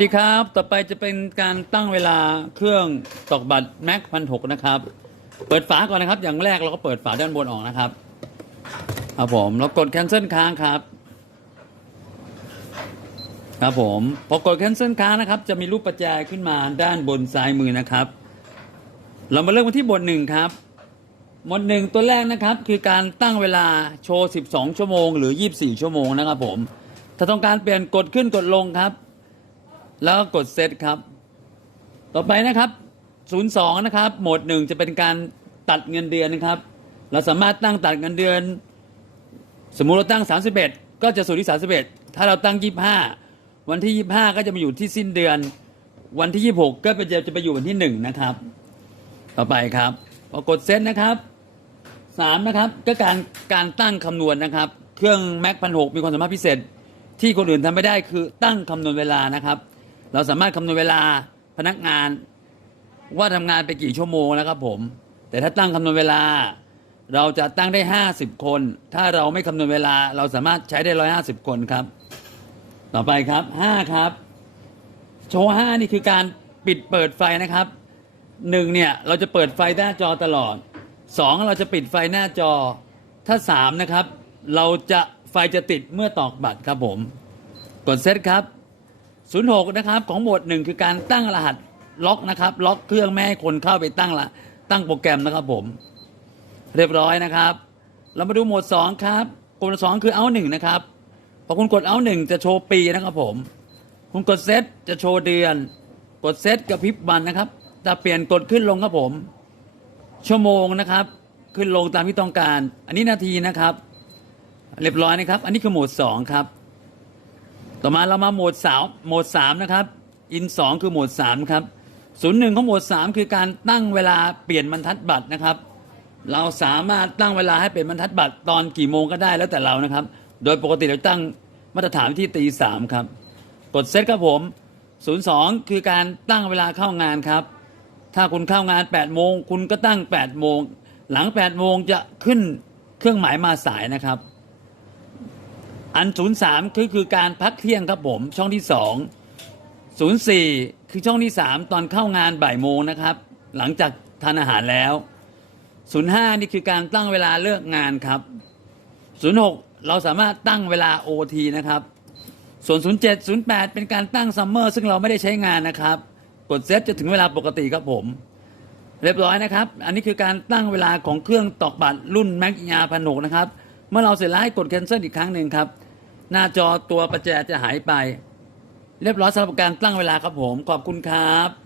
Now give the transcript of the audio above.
ดีครับ ต่อไปจะเป็นการตั้งเวลาเครื่องตอกบัตรแม็กพันหกนะครับ เปิดฝาก่อนนะครับ อย่างแรกเราก็เปิดฝาด้านบนออกนะครับครับผมแล้วกด cancel ค้างครับ ครับผมพอกด cancel ค้างนะครับ จะมีรูปประแจขึ้นมาด้านบนซ้ายมือนะครับ เรามาเริ่มกันที่บทหนึ่งครับหมดหนึ่งตัวแรกนะครับ คือการตั้งเวลาโชว์ 12 ชั่วโมง หรือ 24 ชั่วโมงนะครับผม ถ้าต้องการเปลี่ยนกดขึ้นกดลงครับ แล้วกดเซตครับ ต่อไปนะครับ 02 นะครับ โหมดหนึ่งจะเป็นการตัดเงินเดือนนะครับ เราสามารถตั้งตัดเงินเดือน สมมุติเราตั้ง 31 ก็จะสู่ที่ 31 ถ้าเราตั้ง 25 วันที่ 25 ก็จะมาอยู่ที่สิ้นเดือน วันที่ 26 ก็จะจะไปอยู่วันที่ 1 นะครับ ต่อไปครับพอกดเซตนะครับสามนะครับก็การการตั้งคำนวณนะครับ เครื่อง Mac พันหมีความสามารถพิเศษ ที่คนอื่นทำไม่ได้คือตั้งคำนวณเวลานะครับ เราสามารถคำนวณเวลาพนักงาน ว่าทำงานไปกี่ชั่วโมงนะครับผม แต่ถ้าตั้งคำนวณเวลา เราจะตั้งได้ 50 คน ถ้าเราไม่คำนวณเวลา เราสามารถใช้ได้ 150 คนครับ ต่อไปครับ 5 ครับ โชว์ 5 นี่คือการปิดเปิดไฟนะครับหนึ่งเนี่ย เราจะเปิดไฟหน้าจอตลอดสองเราจะปิดไฟหน้าจอ ถ้าสามนะครับ เราจะไฟจะติดเมื่อตอกบัตรครับผม กดเซตครับ 06 นะครับของหมวดหนึ่งคือการตั้งรหัสล็อกนะครับ ล็อกเครื่องไม่ให้คนเข้าไปตั้งละตั้งโปรแกรมนะครับผม เรียบร้อยนะครับ เรามาดูหมวด 2 ครับโหมดสองคือเอาหนึ่งนะครับพอคุณกดเอาหนึ่งจะโชว์ปีนะครับผม คุณกดเซตจะโชว์เดือน กดเซตกับพริบวันนะครับจะเปลี่ยนกดขึ้นลงครับผม ชั่วโมงนะครับ ขึ้นลงตามที่ต้องการ อันนี้นาทีนะครับ เรียบร้อยนะครับ อันนี้คือหมวดสองครับ ต่อมาเรามาโหมดสาวโหมดสามนะครับอินสองคือโหมดสามครับศูนย์หนึ่งของโหมดสามคือการตั้งเวลาเปลี่ยนบรรทัดบัตรนะครับ เราสามารถตั้งเวลาให้เป็นบรรทัดบัตรตอนกี่โมงก็ได้แล้วแต่เรานะครับ โดยปกติเราตั้งมาตรฐานที่ตีสามครับ กดเซตครับผม02คือการตั้งเวลาเข้างานครับ ถ้าคุณเข้างาน8โมงคุณก็ตั้ง8โมงหลัง8โมงจะขึ้นเครื่องหมายมาสายนะครับ อัน 03คือคือการพักเที่ยงครับผมช่องที่ 2 04 คือช่องที่ 3 ตอนเข้างานบ่ายโมงนะครับ หลังจากทานอาหารแล้ว 05 นี่คือการตั้งเวลาเลิกงานครับ 06 เราสามารถตั้งเวลา OT นะครับ ส่วน 07 08 เป็นการตั้งซัมเมอร์ซึ่งเราไม่ได้ใช้งานนะครับ กดเซตจะถึงเวลาปกติครับผม เรียบร้อยนะครับ อันนี้คือการตั้งเวลาของเครื่องตอกบัตรรุ่น Mac ยาพันหกนะครับเมื่อเราเสร็จแล้วให้กด cancel อีกครั้งหนึ่งครับ หน้าจอตัวประแจจะหายไป เรียบร้อยสำหรับการตั้งเวลาครับผม ขอบคุณครับ